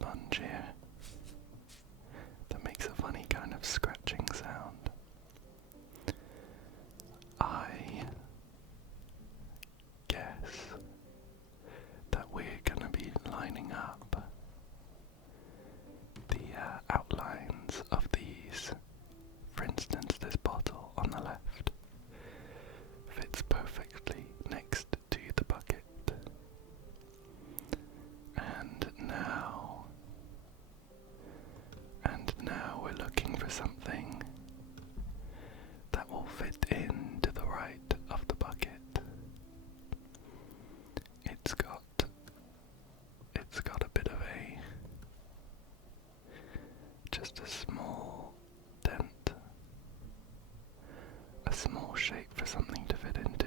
sponge here that makes a funny kind of scratching sound. I guess that we're going to be lining up the outlines of these. For instance, this bottle on the left fits perfectly next to the bucket. And now we're looking for something that will fit into the right of the bucket. It's got a bit of just a small dent, a small shape for something to fit into.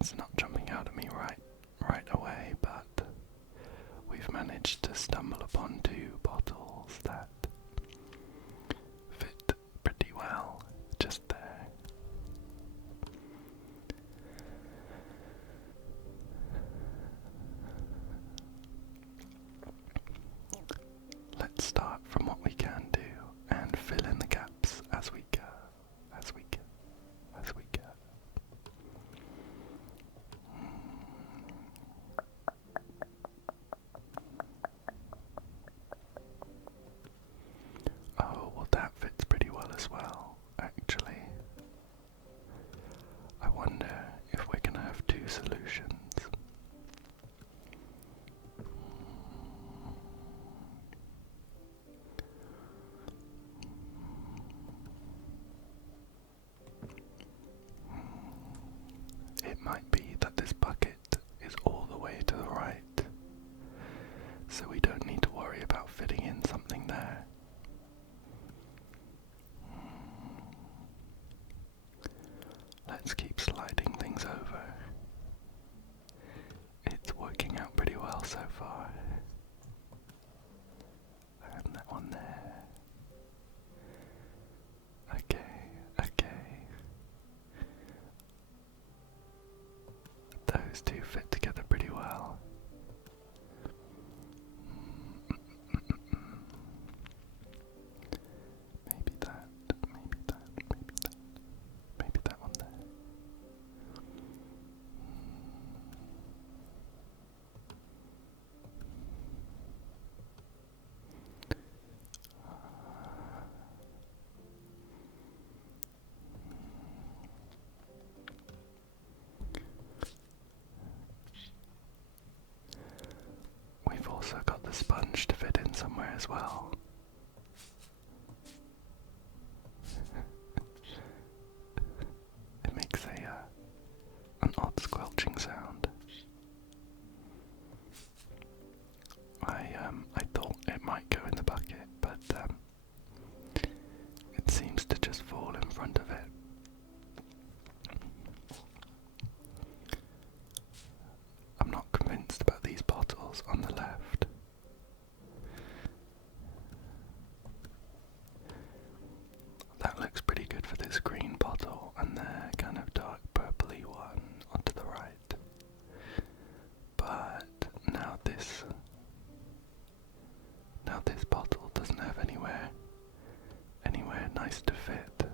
It's not jumping out at me right away, but we've managed to stumble upon two bottles that fit pretty well just there. Let's start from what we can do and fill in the gaps as we go, as we go, as we go. Oh, well, that fits pretty well as well, actually. I wonder if we're going to have two solutions. It might be that this bucket is all the way to the right, so we don't need to worry about fitting in something there. Let's keep sliding things over. It's working out pretty well so far. And that one there. Okay. Those two fit together pretty well. Maybe that one there. We've also got the sponge to fit in somewhere as well. It makes an odd squelching sound. I thought it might go in the bucket, but it seems to just fall in front of it. I'm not convinced about these bottles on the left. That looks pretty good for this green bottle and the kind of dark purpley one onto the right. But now this bottle doesn't have anywhere nice to fit.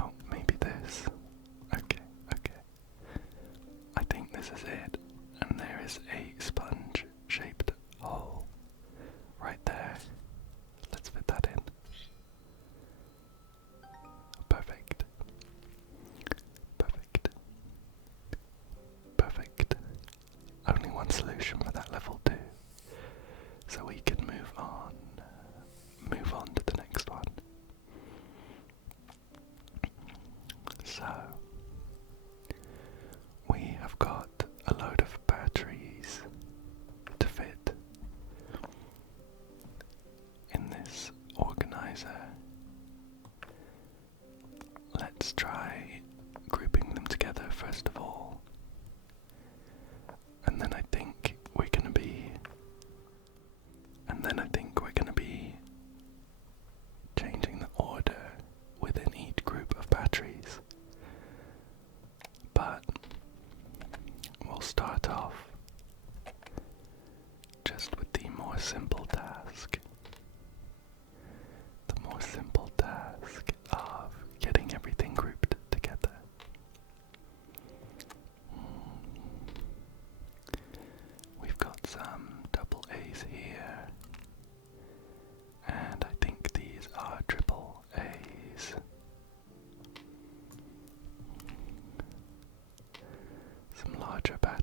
Oh, maybe this. Okay.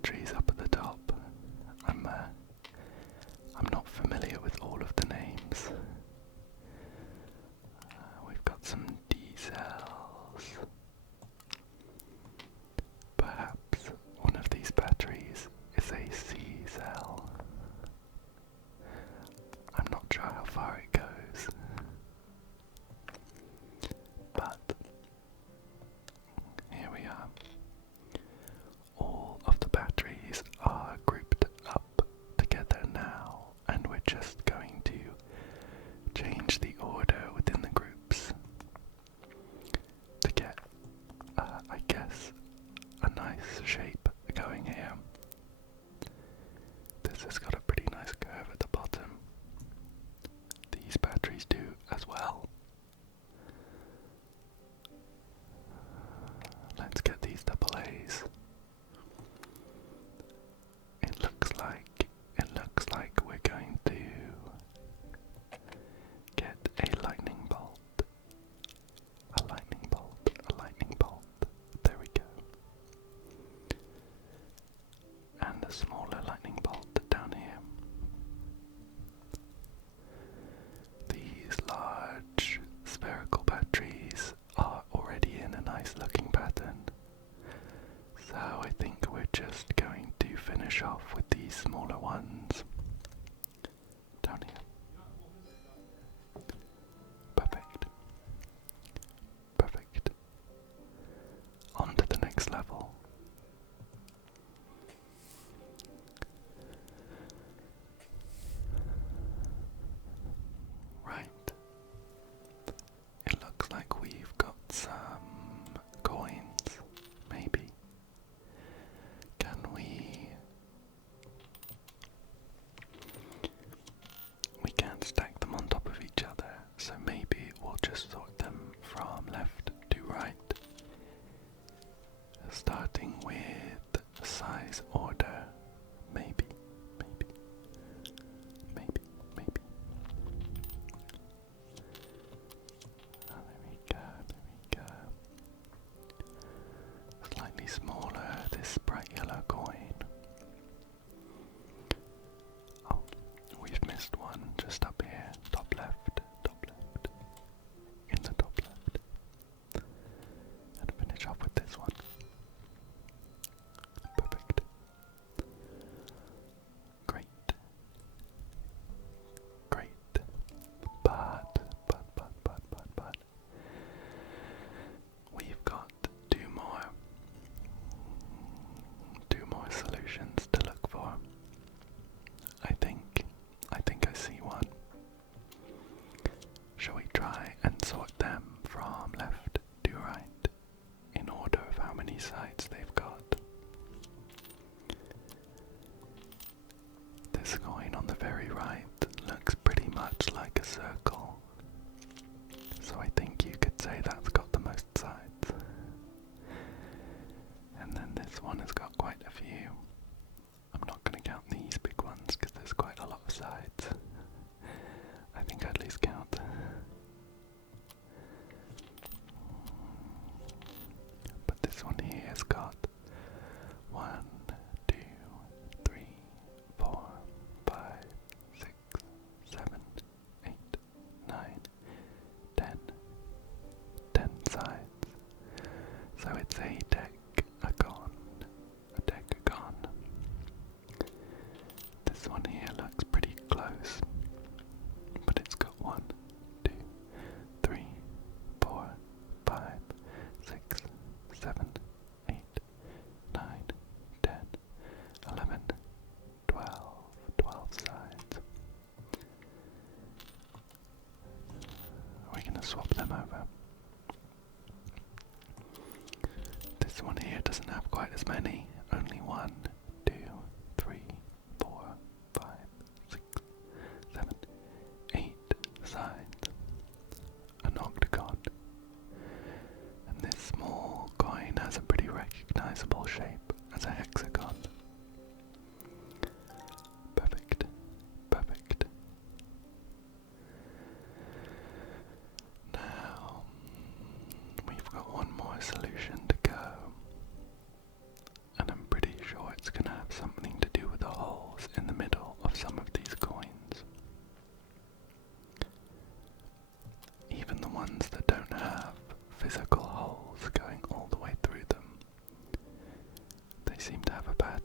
batteries up at the top. I'm not familiar with all of the names. We've got some D cells. Perhaps one of these batteries is a C cell. I'm not sure how far it goes, but here we are. All of the batteries are grouped up together now, and we're just going to change the order within the groups to get, I guess, a nice shape going here. This has got a pretty nice curve at the bottom. These batteries do as well. Let's get these double A's. It looks like we're going to get a lightning bolt. A lightning bolt, a lightning bolt. There we go. And a smaller lightning bolt down here. These large spherical batteries are already in a nice looking pattern. So I think we're just going to finish off with these smaller ones down here. Perfect. Perfect. On to the next level. Right. It looks like we've got some coins, maybe. Can we can't stack them on top of each other, so maybe we'll just sort them from left to right, starting with size order. Maybe. Oh, there we go. Slightly smaller, this bright yellow coin. Oh, we've missed one just up here, top left, in the top left. And finish off with this one. Perfect. Great. But we've got two more solutions to look for. I think I see one. Shall we try and sort them from left to right in order of how many sides they've got? This coin on the very right looks pretty much like a circle, so I think you could say that's got the most sides. And then this one has got quite a few. I'm not going to count these big ones because there's quite a lot of sides. I think I'd at least count. But this one here has got 1, 2, 3, 4, 5, 6, 7, 8, 9, 10. 10 sides. So it's a decagon. This one here looks pretty close, but it's got 1, 2, 3, 4, 5, 6, 7, 8, 9, 10, 11, 12 sides. We're going to swap them over. This one here doesn't have quite as many, only 1, 2, 3, 4, 5, 6, 7, 8 sides. An octagon. And this small coin has a pretty recognizable shape as a hexagon. Perfect. Now, we've got one more solution to go, and I'm pretty sure it's going to have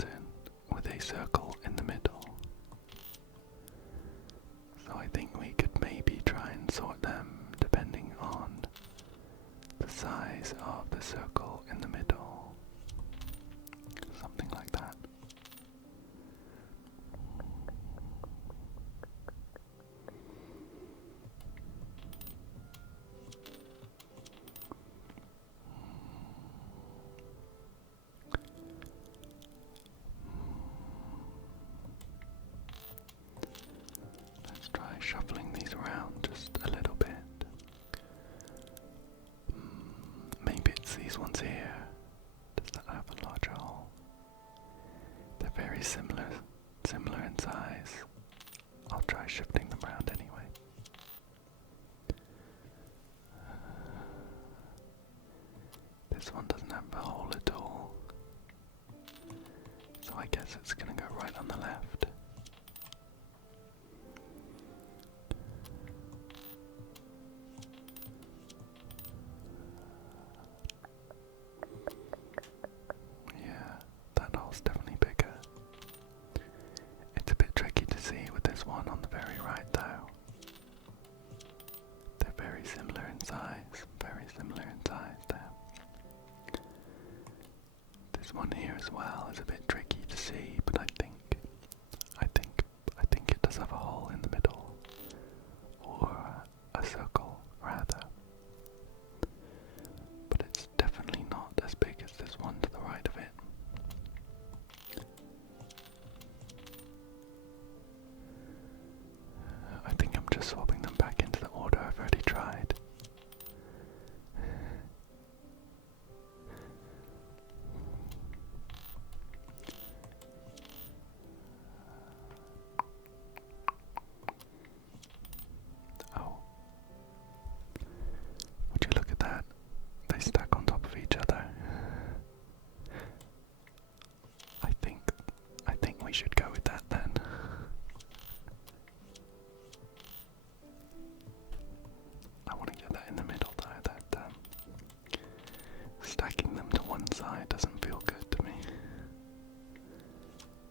button with a circle in the middle. So I think we could maybe try and sort them depending on the size of the circle in the middle. Something like that. Let's try shuffling these around just a little bit. Maybe it's these ones here. Does that have a larger hole? They're very similar in size. I'll try shifting them around anyway. This one doesn't have a hole at all. So I guess it's gonna go right on the left. Yeah, that hole's definitely bigger. It's a bit tricky to see with this one on the very right though. They're very similar in size, there. This one here as well is a bit tricky to see, but I think it does have a hole in the middle, or a circle rather. But it's definitely not as big as this one to the right of it. I think I'm just swapping them back into the order I've already tried. Oh. Would you look at that? They stack on top of each other. I think we should go with that then. I want to get that in the middle though, that stacking them to one side doesn't feel good to me.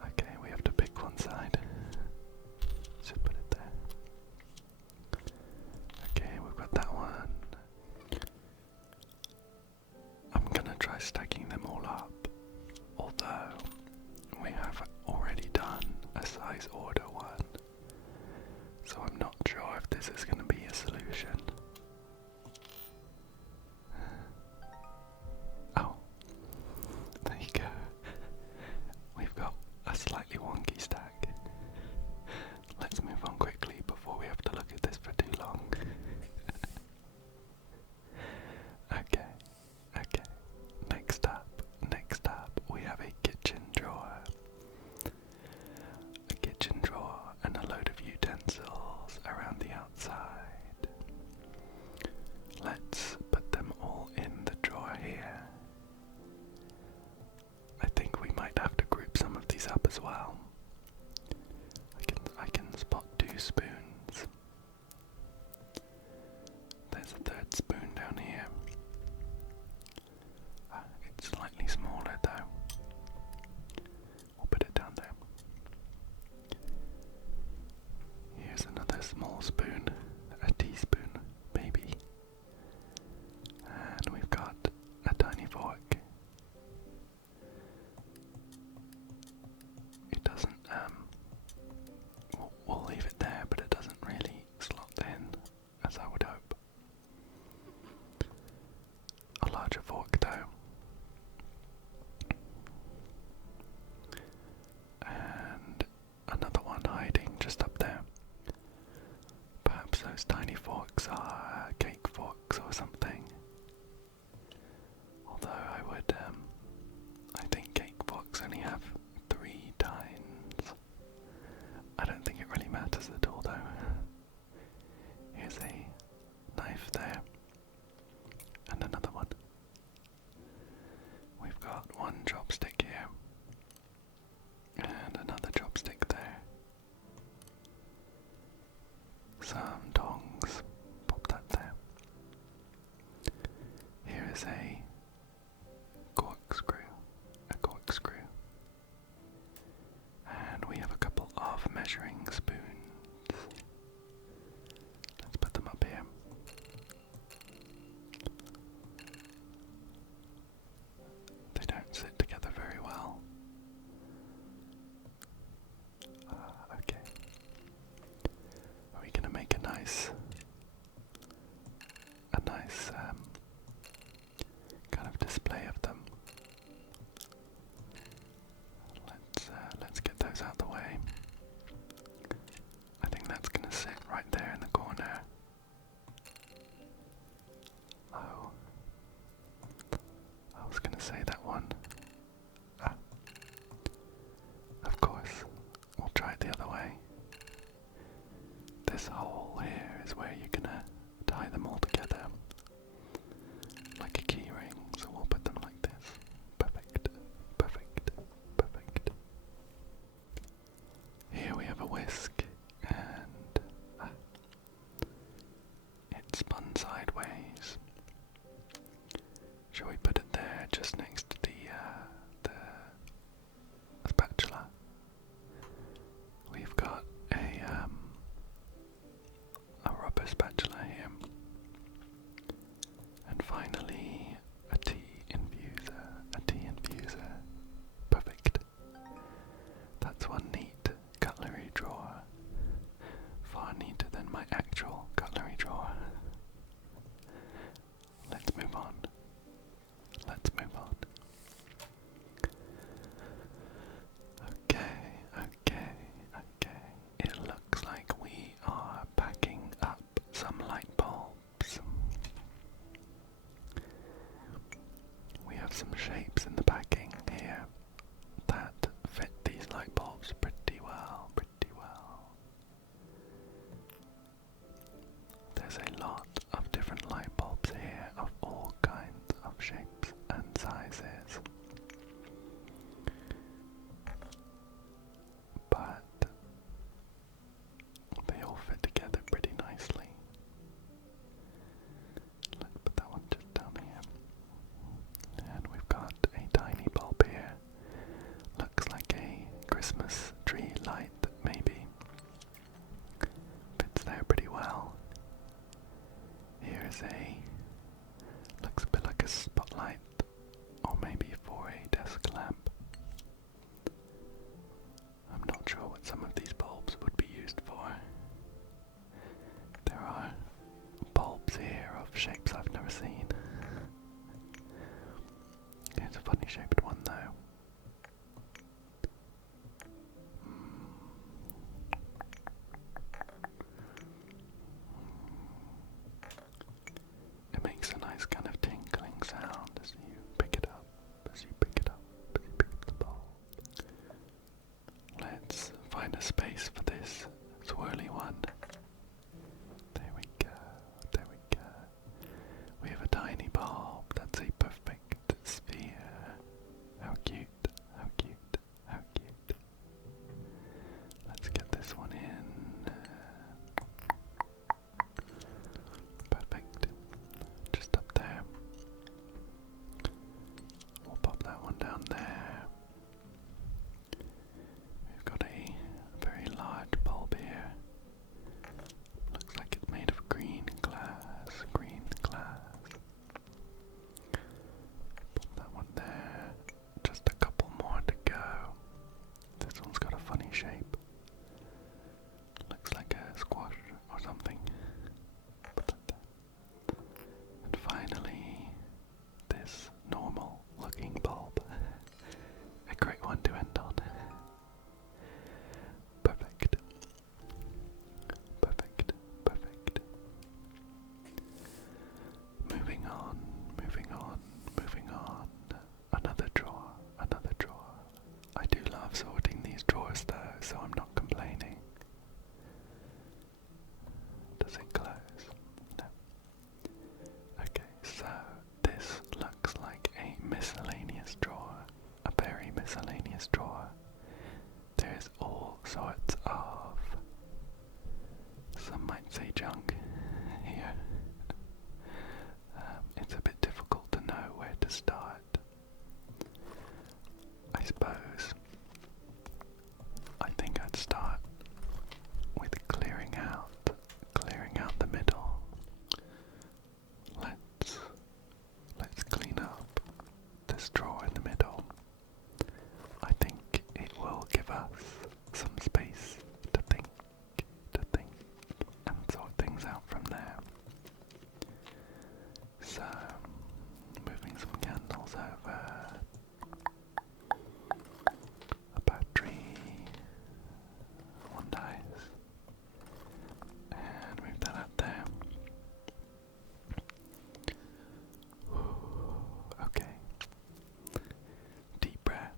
Okay, we have to pick one side. So put it there. Okay, we've got that one. I'm gonna try stacking them all up, although we have already done a size order one, so I'm not sure if this is gonna be a solution. Oh, there you go. We've got a slightly wonky stack. Let's move on quickly before we have to look at this for too long. Okay. Next up, we have a kitchen drawer. A kitchen drawer and a load of utensils around the outside. Let's put them all in the drawer here. I think we might have to group some of these up as well. I can spot 2 spoons. There's a third spoon down here. It's slightly smaller though. We'll put it down there. Here's another small spoon, a teaspoon maybe. And we've got a tiny fork. It doesn't, we'll leave it there, but it doesn't really slot in as I would hope. A larger fork though. And another one hiding just up there. Perhaps those tiny forks are cake forks or something. Although I think cake forks only have 3 tines. I don't think it really matters at all though. Here's a knife there. And another one. We've got one chopstick here. And another chopstick there. Some tongs. Pop that there. Here is a corkscrew. of course, we'll try it the other way. This hole here is where you're gonna tie them all together like a key ring, so we'll put them like this. Perfect, perfect, perfect. Here we have a whisk, and it spun sideways. Shall we put it there, just next to the spatula? We've got a rubber spatula here, and finally a tea infuser. Perfect. That's one neat cutlery drawer. Far neater than my actual cutlery drawer. Let's move on. Let's move on. Okay. It looks like we are packing up some light bulbs. We have some shapes in the packing here that fit these light bulbs pretty well. There's a lot of different light bulbs here of all kinds of shapes and sizes. But they all fit together pretty nicely. Let's put that one just down here. And we've got a tiny bulb here. Looks like a Christmas tree light, maybe. Fits there pretty well. Here's looks a bit like a spotlight, or maybe for a desk lamp. I'm not sure what some of these bulbs would be used for. There are bulbs here of shapes I've never seen. Here's a funny shaped one though. It makes a nice kind of tinkling sound as you pick it up, as you pick the bulb. Let's find a space for this swirly one. There we go. We have a tiny bulb that's a perfect sphere. How cute. Let's get this one in. Perfect. Just up there. We'll pop that one down there. We've got a very large bulb here. Looks like it's made of green glass. Pop that one there. Just a couple more to go. This one's got a funny shape. Looks like a squash or something. Put that there. And finally, this normal looking bulb. A great one to end on. Perfect. Moving on. Another drawer. I do love sorting these drawers though, so I'm not complaining. Does it close? No. Okay, so this looks like a miscellaneous drawer. A very miscellaneous drawer. There's all sorts of, some might say junk here. It's a bit difficult to know where to start. I suppose I think I'd start with clearing out the middle. Let's clean up this drawer in the middle. I think it will give us some space to think and sort things out from there. So, moving some candles over, a battery, one dice, and move that up there. Okay. Deep breath.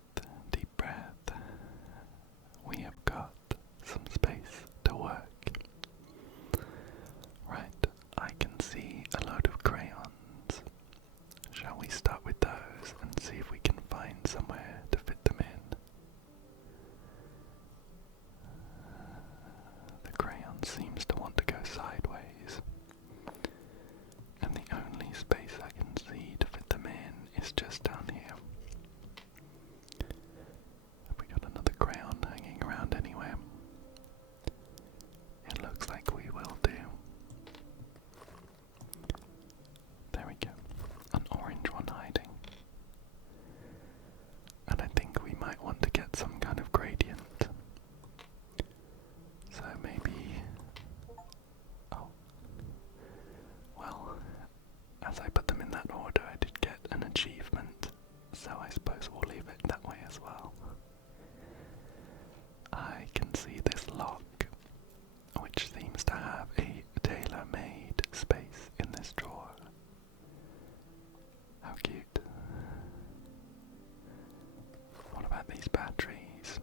about these batteries?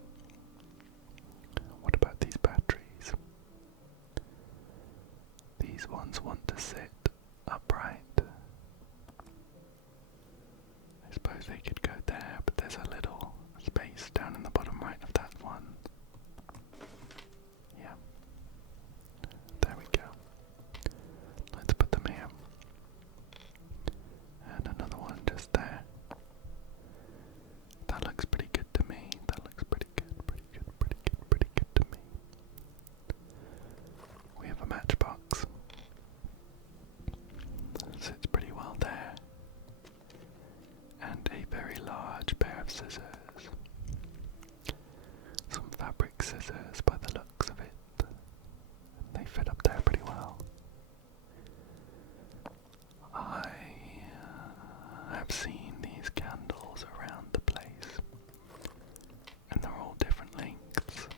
What about these batteries? These ones want to sit upright. I suppose they could go there, but there's a little space down in the bottom right of that one. Yeah. There we go. Let's put them here. And another one just there. That looks pretty good to me. That looks pretty good, pretty good, pretty good, pretty good to me. We have a matchbox. That sits pretty well there. And a very large pair of scissors. Some fabric scissors by the looks of it. They fit up there pretty well. I have seen these candles around the place, and they're all different lengths,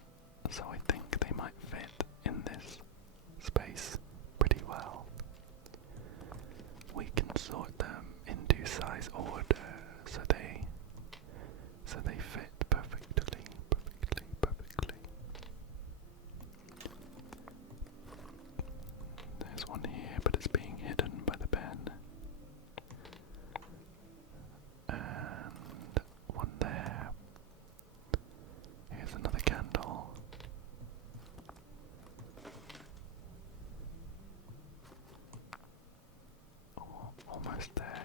so I think they might fit in this space pretty well. We can sort them into size order so they fit perfectly. There's one here, but it's being hidden by the pen. And one there. Here's another candle. Oh, almost there.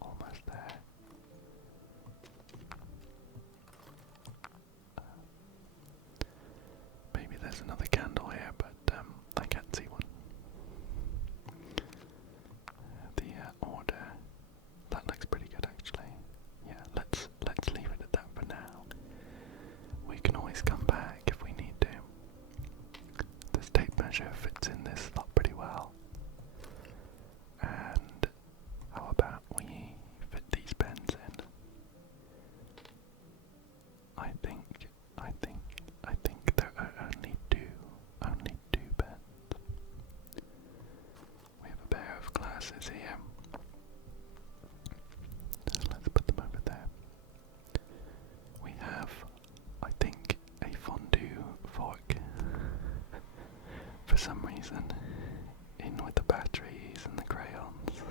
Almost there. Maybe there's another candle here, but I can't see one. The order, that looks pretty good actually. Yeah, let's leave it at that for now. We can always come back if we need to. This tape measure fits in this slot pretty well. And how about we fit these pens in? I think there are only two pens. We have a pair of glasses here. So let's put them over there. We have, I think, a fondue fork. For some reason, in with the batteries and the crayons.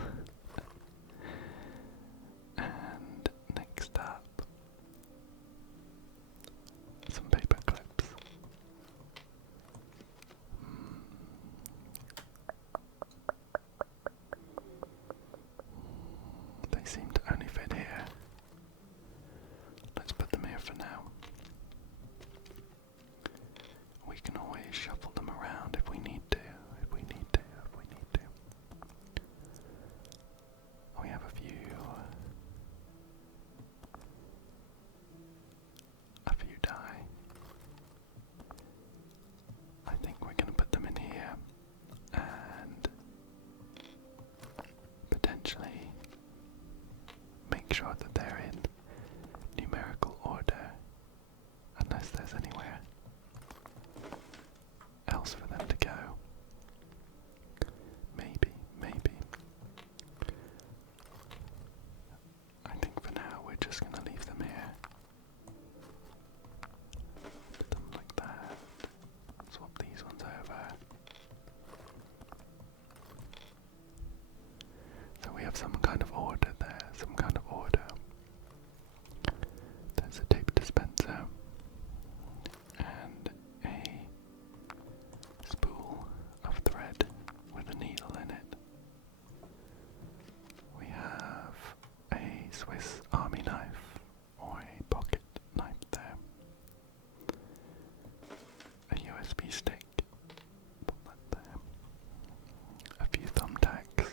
And next up, some paper clips. They seem to only fit here. Let's put them here for now. We can always shuffle them around if we need to, We have a few die. I think we're going to put them in here and potentially make sure that they're in numerical order, unless there's anywhere else for them to go. Maybe. I think for now we're just going to leave them here. Put them like that. Swap these ones over. So we have some kind of order there, There's a tape dispenser and a spool of thread with a needle in it. We have a Swiss Army knife or a pocket knife there. A USB stick. Put that there. A few thumbtacks.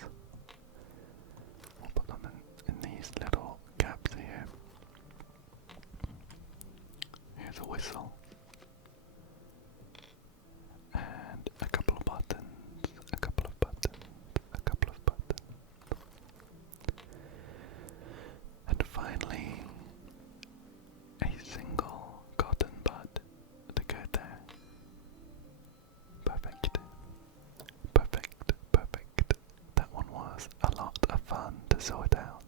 We'll put them in these little caps here. Here's a whistle. And a couple of buttons. And finally, a single cotton bud to go there. Perfect. That one was a lot of fun to sort out.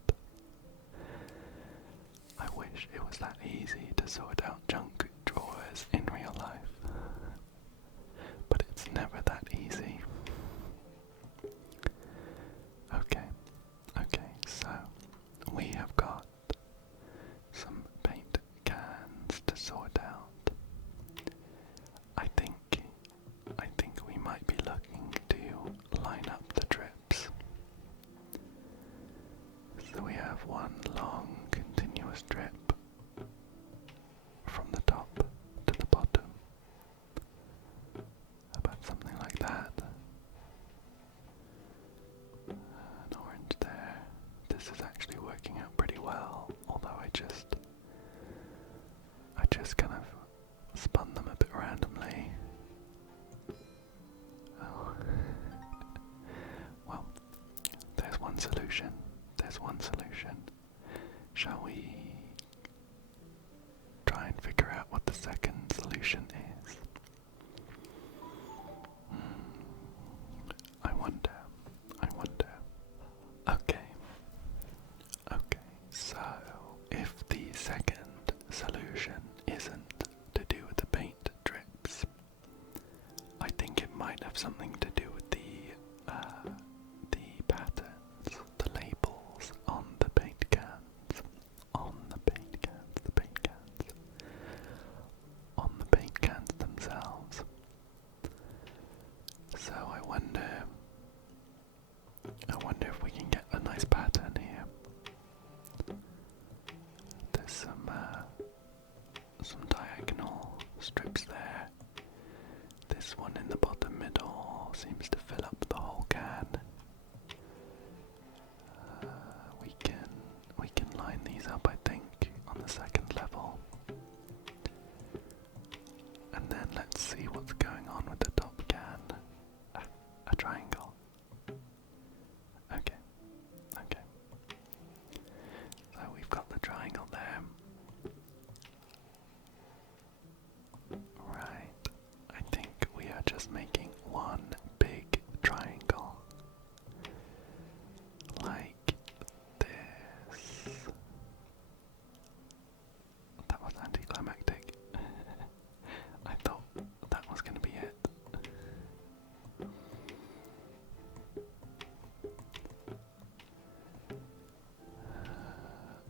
I wish it was that easy to sort out junk drawers in real life. But it's never that easy. Okay, so we have got some paint cans to sort out. I think we might be looking to line up the drips. So we have one long continuous drip from the top to the bottom. About something like that. An orange there. This is actually working out pretty well, although I just kind of spun them a bit randomly. Oh. Well, there's one solution. Shall we try and figure out what the second solution is? I wonder. Okay, so if the second solution isn't to do with the paint drips, I think it might have something to do with the patterns, the labels on the paint cans, on the paint cans themselves. So I wonder if we can get a nice pattern here. There's some diagonal strips there. This one in the bottom middle seems to fill up the whole can. We can line these up, I think, on the second level. And then let's see what's going on with the top can. A triangle. Okay. So we've got the triangle there. Right. I think we are just making one big triangle. Like this. That was anticlimactic. I thought that was going to be it.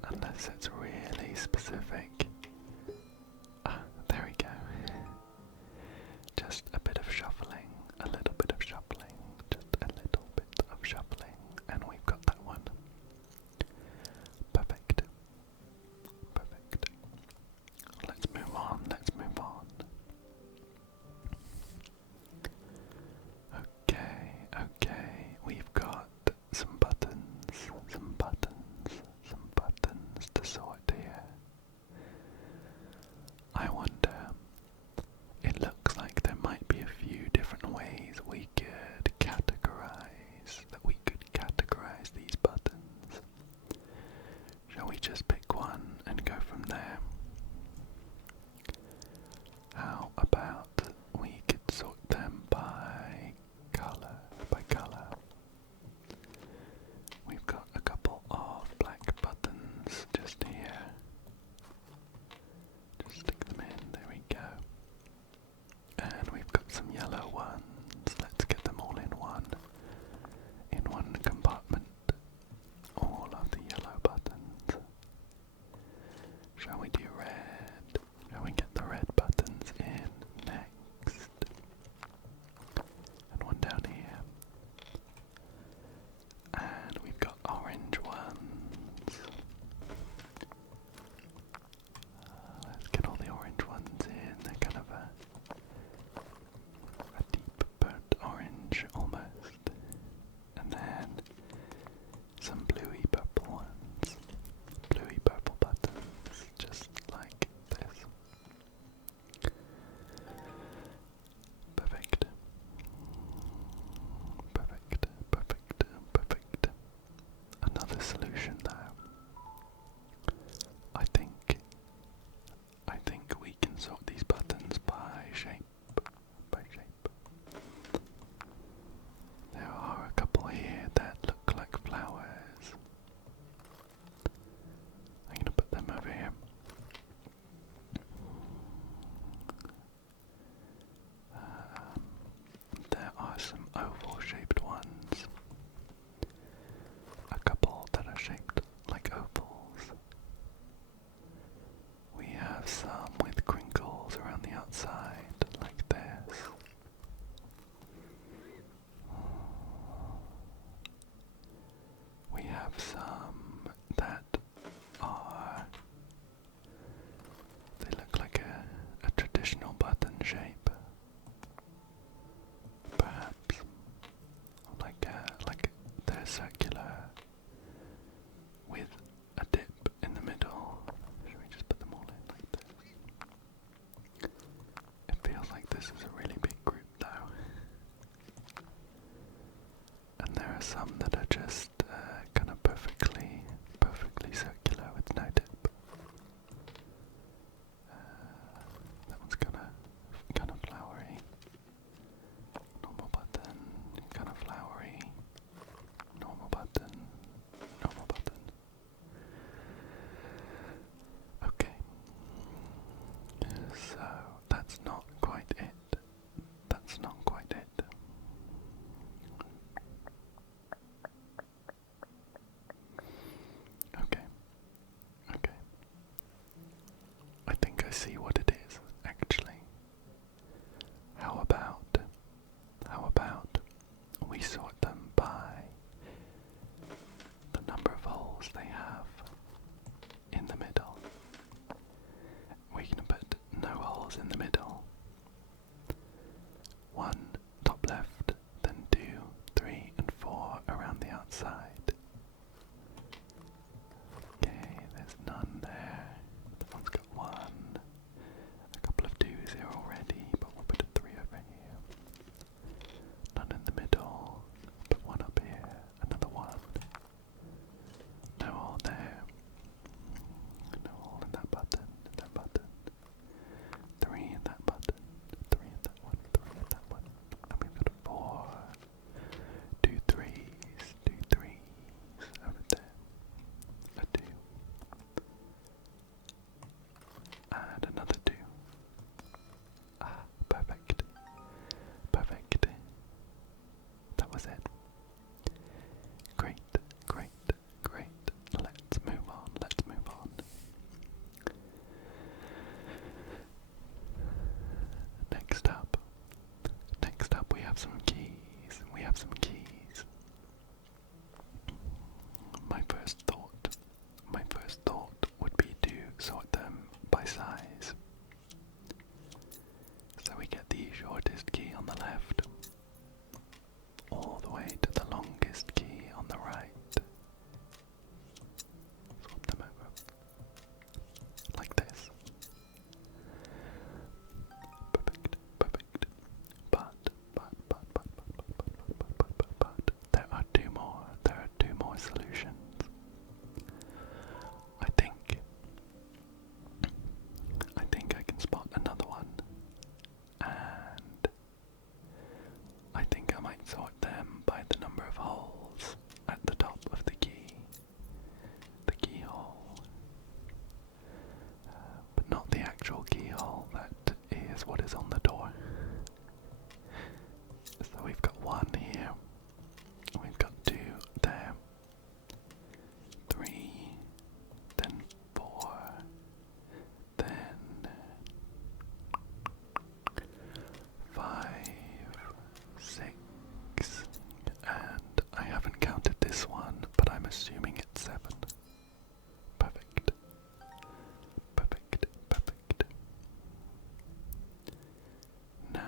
Unless it's really specific. There we go. Just a bit of shuffling, a little bit of shuffling, just a little bit of shuffling, and we've got that one. Perfect. Let's move on. Okay, we've got some buttons to sort here. see what it is, actually. How about we sort them by the number of holes they have in the middle. We can put no holes in the middle. 1 top left, then 2, 3, and 4 around the outside. Okay, there's none there. That one's got 1. A couple of 2s here already, but we'll put a 3 over here. None in the middle. Put 1 up here. Another 1. No hole there. No hole in that button. 3 in that button. 3 in that one. 3 in that one. And we've got a 4. 2 3s. 2 3s over there. A 2. And another 2. Ah, perfect. Perfect. That was it. Great, great, great. Let's move on, let's move on. Next up we have some keys. My first thought would be to sort them by size. So we get the shortest key on the left, all the way to the longest key on the right. Swap them over. Like this. Perfect, perfect. But there are two more solutions. I think I can spot another one, and I think I might sort them by the number of holes at the top of the keyhole, but not the actual keyhole. That is what is on the door. So we've got 1 here, we've got 2 there, 3, then 4, then 5, 6, and I haven't counted this one, but I'm assuming it's 7. Perfect. Perfect, perfect. Now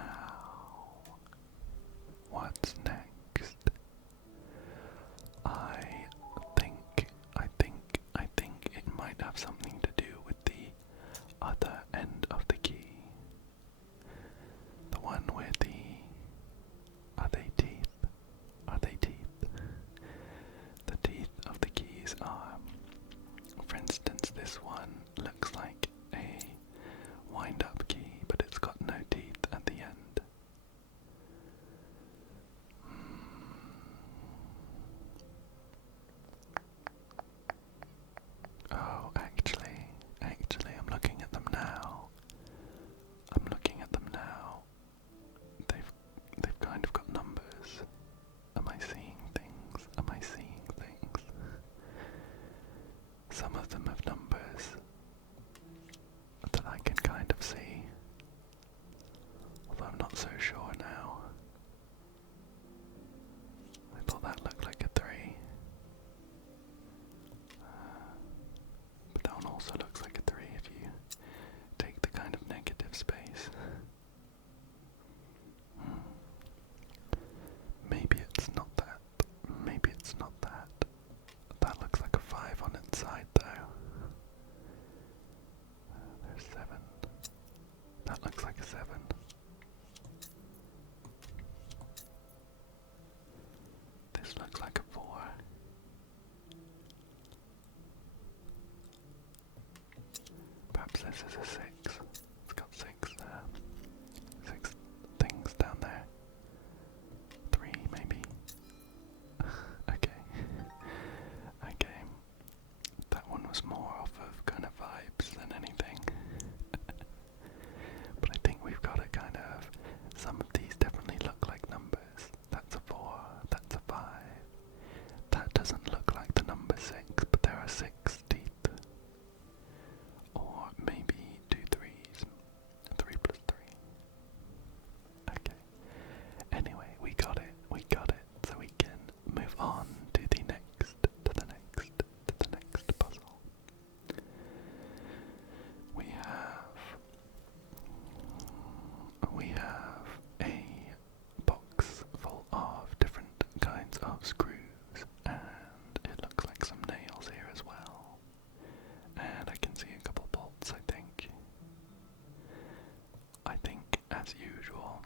as usual,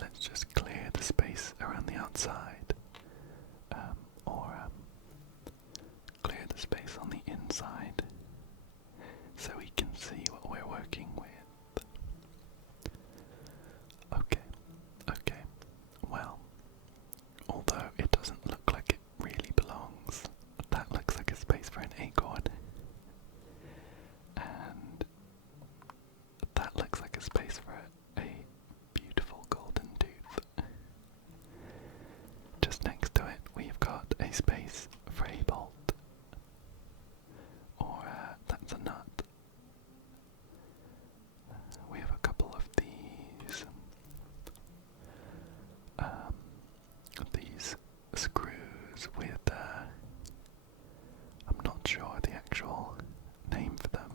let's just clear the space around the outside, or clear the space on the inside so we can see what we're working with. Okay, well, although it doesn't look like it really belongs, that looks like a space for an acorn. And that looks like a space for a beautiful golden tooth. Just next to it, we've got a space for a bolt. Or that's a nut. We have a couple of these screws with, I'm not sure the actual name for them,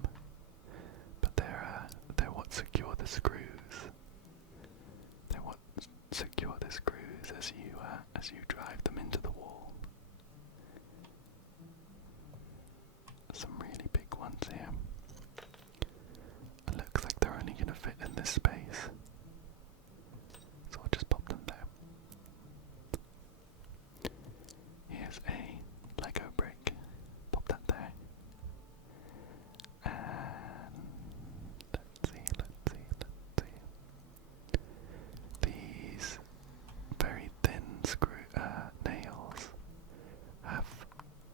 but they're what secure the screws. They're what secure the screws as you drive them into the wall. Some really big ones here. It looks like they're only going to fit in this space, so I'll just pop them there. Here's a Lego brick. Pop that there. And let's see. These very thin nails have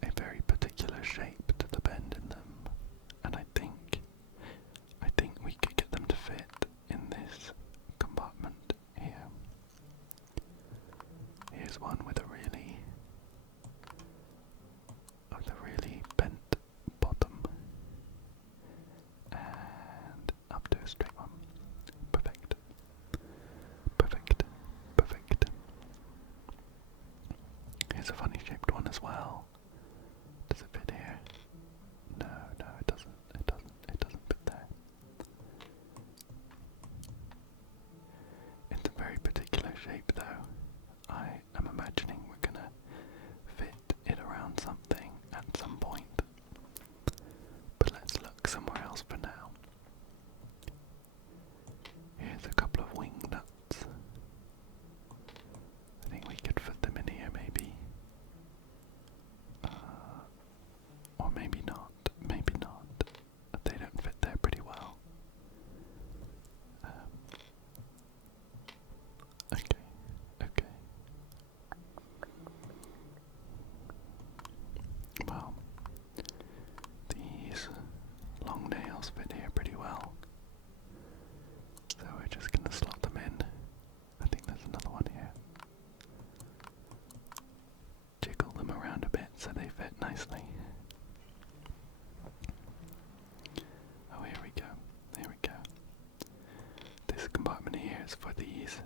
a very particular shape to the bend in them, and I think we could get them to fit in this compartment here. Here's one with a really bent bottom, and up to a straight one. Perfect. Here's a funny shaped one as well. Does it fit here? No, it doesn't. It doesn't fit there. It's a very particular shape though. I am imagining we're gonna fit it around something at some point. But let's look somewhere else for now. Here's a couple of wing nuts. I think we could fit them in here maybe. Or maybe not. They don't fit there pretty well. Okay. Well, these long nails fit here pretty well. So we're just gonna slot them in. I think there's another one here. Jiggle them around a bit so they fit nicely. Oh, here we go. This compartment here is for these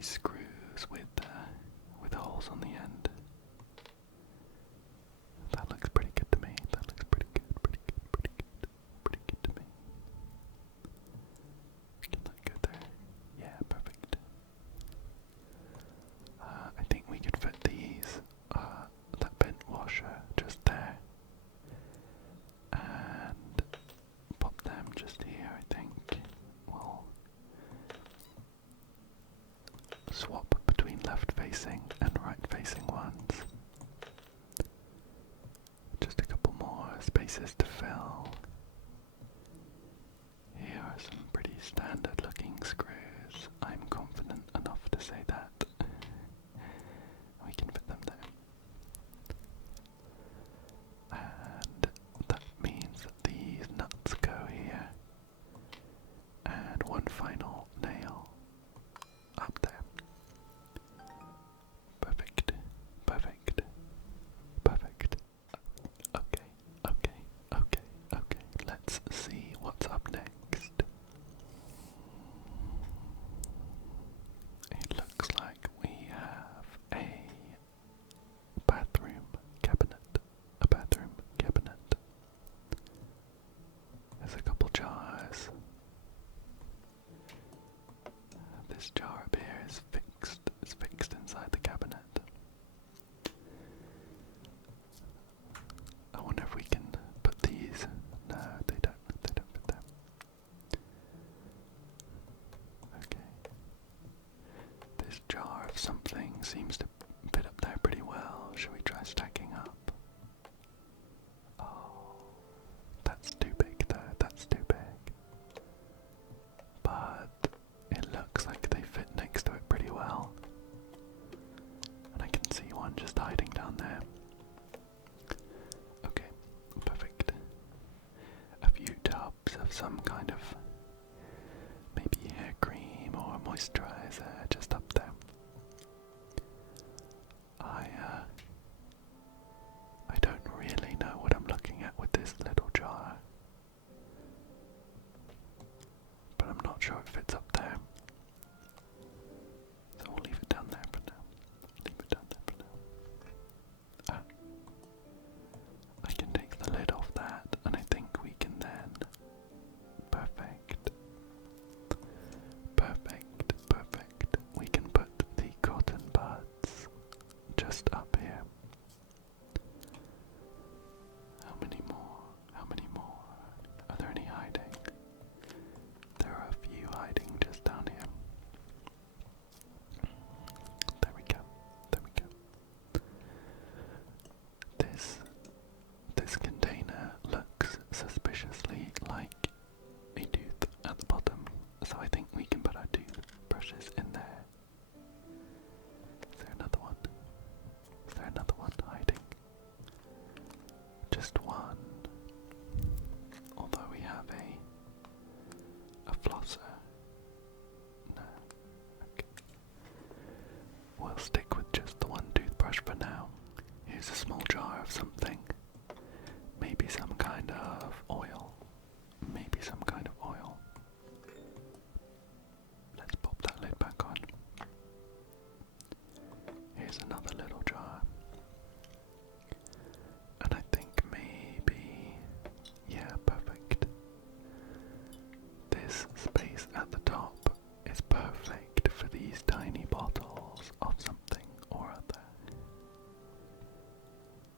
screws with holes on the end. That looks pretty good to me. Pretty good to me. Can that go there? Yeah, perfect. I think we could fit these, that bent washer just there, and pop them just here. I think we'll swap between left facing and right facing ones. Just a couple more spaces to fill. Here are some pretty standard looking screws. I'm confident enough to say that we can fit them there. And that means that these nuts go here. And one final nail up there. Perfect. Okay. Let's see what's up next. tubes of some kind of maybe hair cream or moisturizer just up there. I don't really know what I'm looking at with this little jar, but I'm not sure it fits up there. So we'll leave it down there for now. Leave it down there for now. I can take the lid off that, and I think we can then. Perfect. Perfect, perfect. We can put the cotton buds just up here. How many more? How many more? Are there any hiding? There are a few hiding just down here. There we go. There we go. This container looks suspiciously like a tooth at the bottom, so I think we can put our toothbrushes in there. Is there another one? Is there another one hiding? Just one. Although we have a flosser. No. Okay. We'll stick with just the one toothbrush for now. Here's a small jar of something. Maybe some kind of oil. Maybe some kind of oil. Let's pop that lid back on. Here's another little jar. And I think maybe, yeah, perfect. This space at the top is perfect for these tiny bottles of something or other.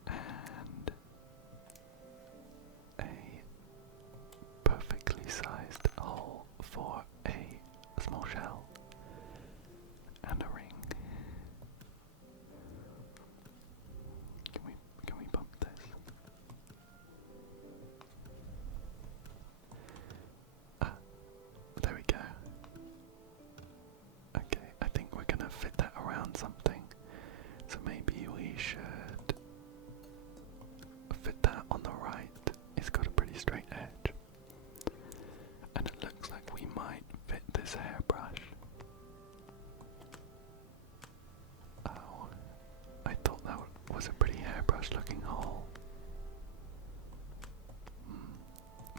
And a perfectly sized hole for a small shell and a ring. Can we bump this? There we go. Okay, I think we're gonna fit that around something. So maybe we should fit that on the right. It's got a pretty straight edge. And it looks like we might fit this hairbrush. Oh, I thought that was a pretty hairbrush looking hole.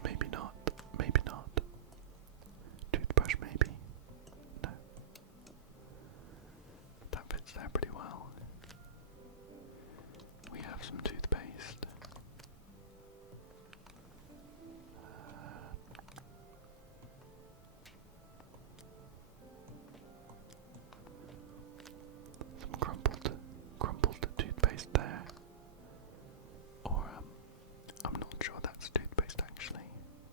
Maybe not, maybe not. Toothbrush maybe? No. That fits there pretty well. We have some toothpaste. Some crumpled toothpaste there. Or I'm not sure that's toothpaste actually.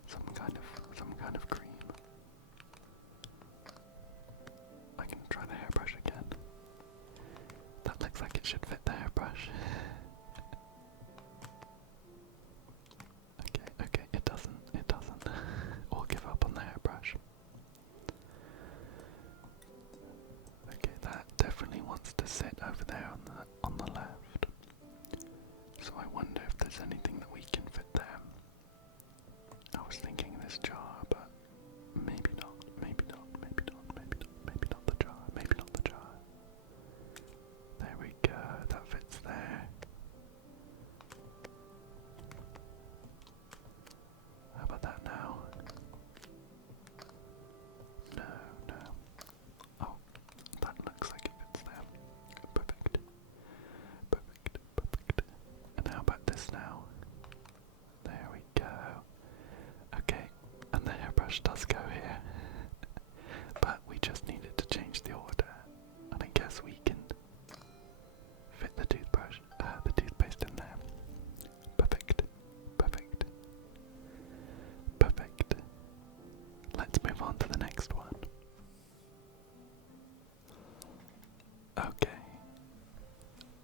Some kind of cream. I can try the hairbrush again. That looks like it should fit the hairbrush. Okay, it doesn't. We'll give up on the hairbrush. Okay, that definitely wants to sit over there on the left. So I wonder if there's anything that we can fit there. I was thinking this jar, but maybe not, maybe not, maybe not, maybe not, maybe not the jar, maybe not the jar. There we go, that fits there. How about that now? No. Oh, that looks like it fits there. Perfect. And how about this now? There we go. Okay, and the hairbrush does go here. But we just needed to change the order. And I guess we can fit the toothpaste in there. Perfect. Let's move on to the next one.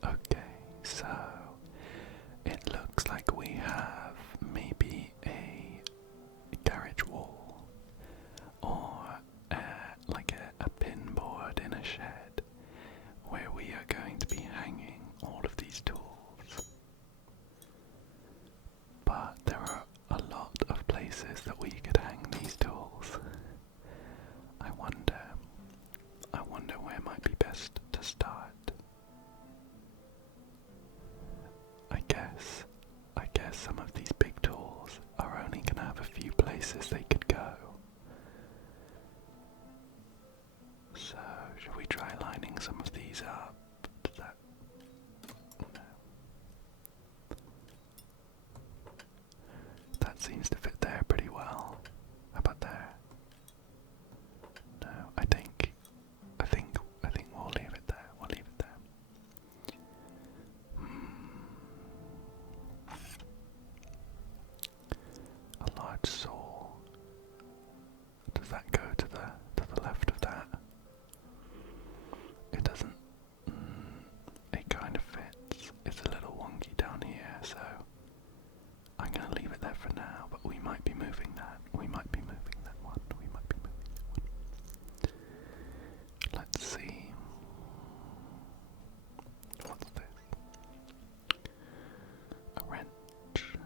Okay, so it looks like we have maybe a garage wall or like a pin board in a shed places they could go. So, should we try lining some of these up? Does that... No. That seems to fit there pretty well. How about there? No, I think we'll leave it there. We'll leave it there. A large saw. Does that go to the left of that? It doesn't. It kind of fits. It's a little wonky down here, so I'm gonna leave it there for now. But we might be moving that. We might be moving that one. We might be moving that one. Let's see. What's this? A wrench.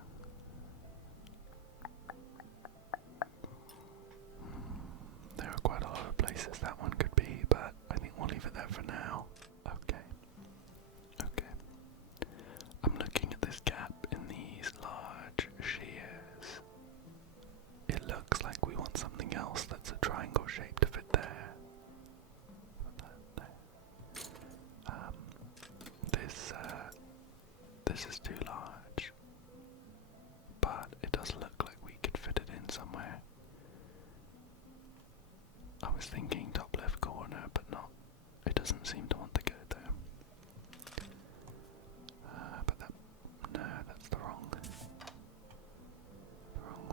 There are quite a lot of places that one could be, but I think we'll leave it there for now. Okay. Okay. I'm looking at this gap in these large shears. It looks like we want something else that's a triangle shape to fit there. Put that there. This is too large, but it does look like we could fit it in somewhere. I was thinking top left corner, but not. It doesn't seem to want to go there. But no, that's the wrong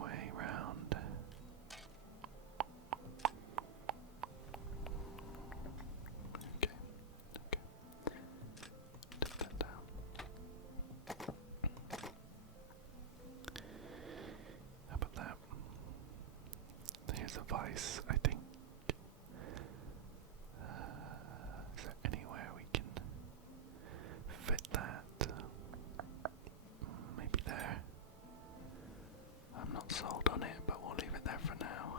way round. Okay. Take that down. How about that? Here's a vice, I think. Is there anywhere we can fit that? Maybe there. I'm not sold on it, but we'll leave it there for now.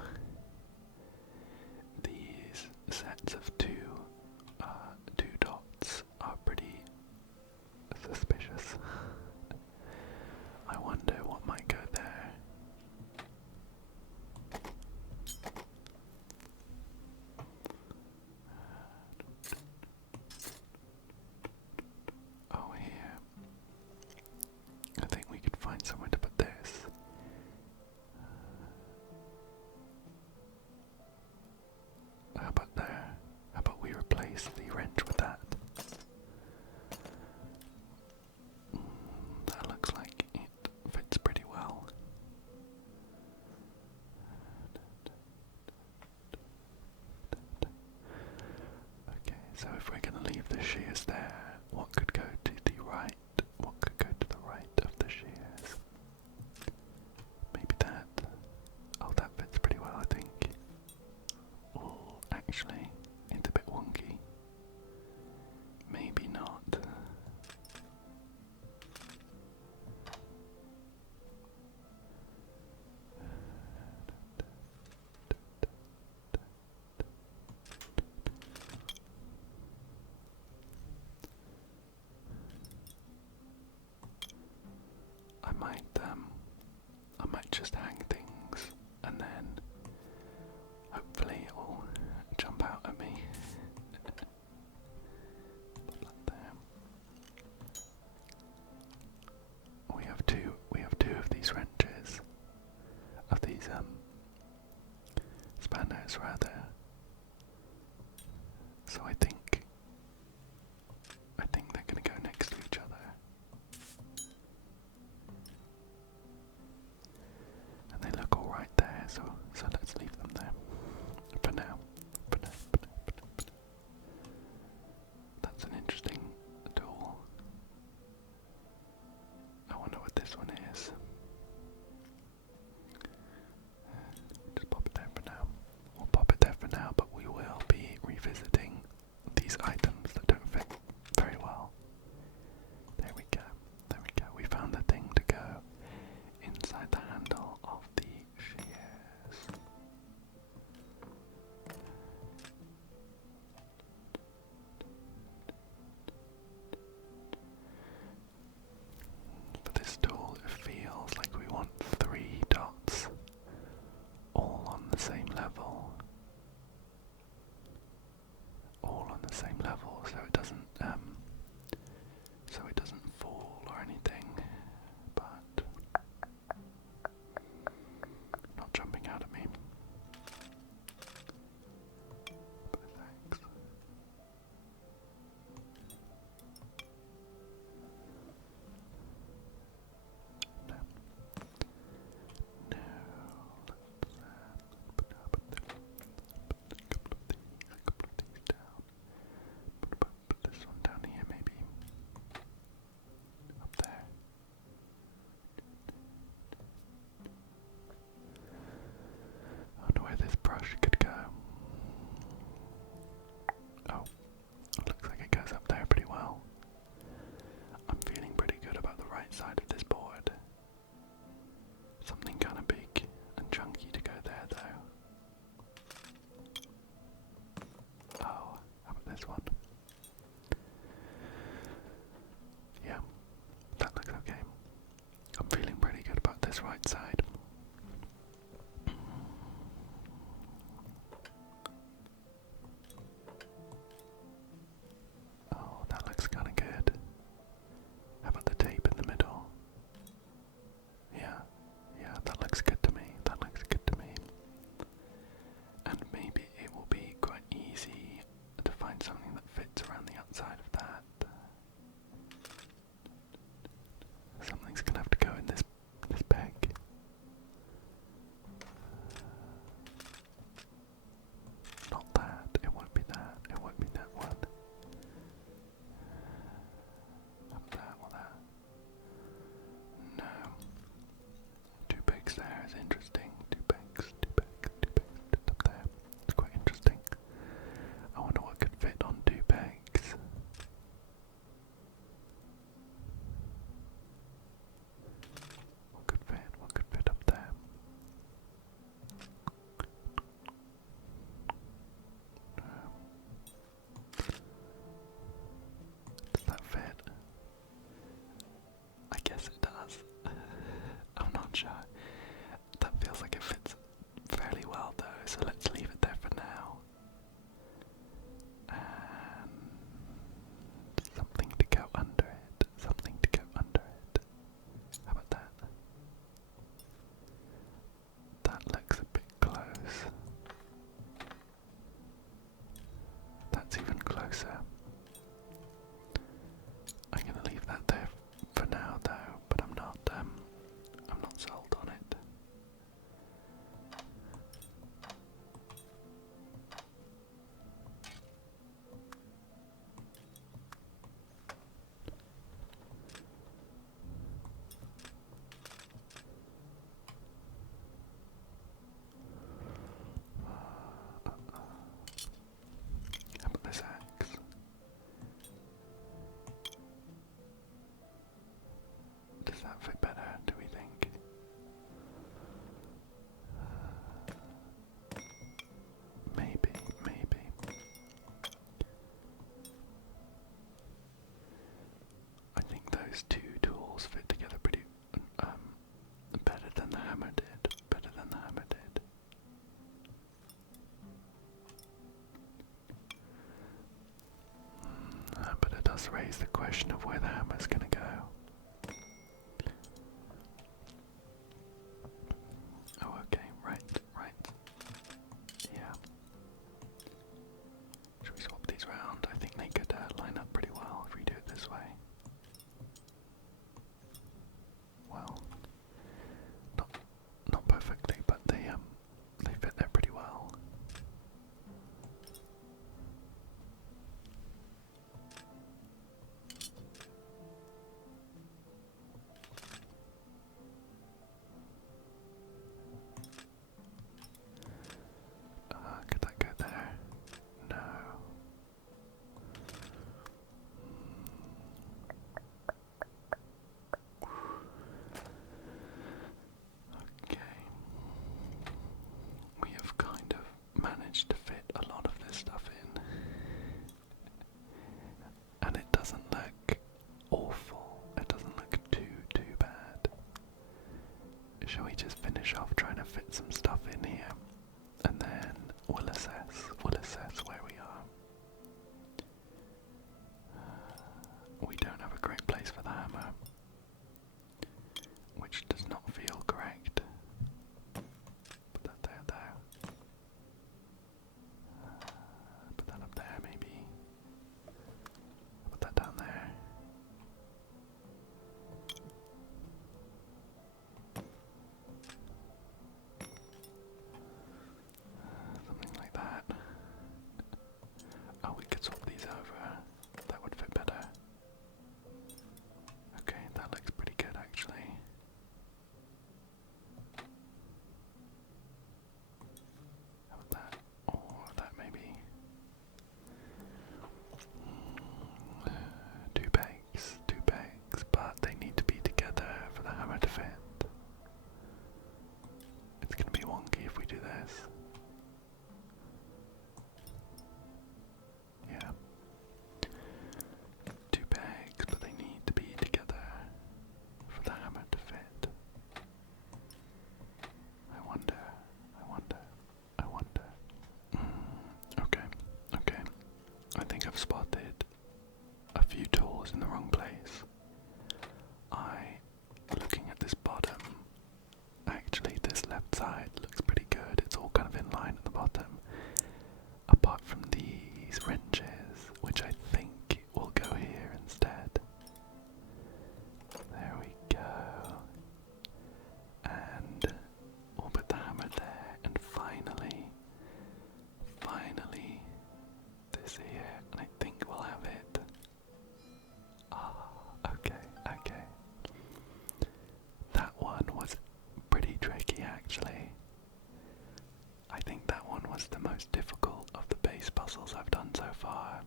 These sets of two dots are pretty suspicious. I wonder what might go there. Oh, here. I think we could find somewhere to put this. How about there? How about we replace the wrench with that? That looks like it fits pretty well. Okay, so if we're going to leave the shears there, what could go to the right? What could go to the right of the shears? Maybe that. Oh, that fits pretty well, I think. Oh, actually, it's a bit wonky. Maybe not. I might just hang things and then hopefully it will jump out at me. Like there. We have two of these wrenches. Of these spanners rather. So I think they're gonna go next to each other. And they look alright there, so let's leave them there. For now. That's an interesting tool. I wonder what this one is. Just pop it there for now. We'll pop it there for now, but we will be revisiting the hammer did. Better than the hammer did. But it does raise the question of where the hammer's gonna go. Oh, okay, right. Yeah. Should we swap these around? I think they could line up pretty well if we do it this way. Well, not perfectly, but they fit there pretty well. Could that go there? No. Okay. We have kind of managed to fit a lot of this stuff in. And it doesn't look awful. It doesn't look too bad. Shall we just finish off trying to fit some stuff in here? And then we'll assess where we are. We don't have a great place for the hammer, which does not feel correct. Put that there. Put that up there, maybe. Put that down there. Something like that. Oh, we could swap these over. That would fit better. Okay, that looks pretty good actually. How about that? Or that maybe. Two pegs, but they need to be together for the hammer to fit. It's gonna be wonky if we do this. Yeah. Two pegs, but they need to be together for the hammer to fit. I wonder. Okay. I think I've spotted a few tools in the wrong place. Looking at this bottom, actually this left side looks pretty good. It's all kind of in line at the bottom. Apart from these wrenches, which I think will go here instead. There we go. And we'll put the hammer there, and finally, this here, and I think we'll have it. Okay. That one was pretty tricky actually. I think that one was the most difficult of the base puzzles I've done so far.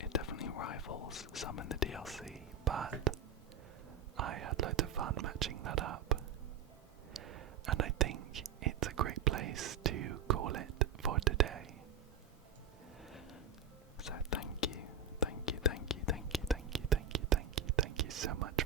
It definitely rivals some in the DLC, but I had loads of fun matching that up. And I think it's a great place to call it for today. So thank you so much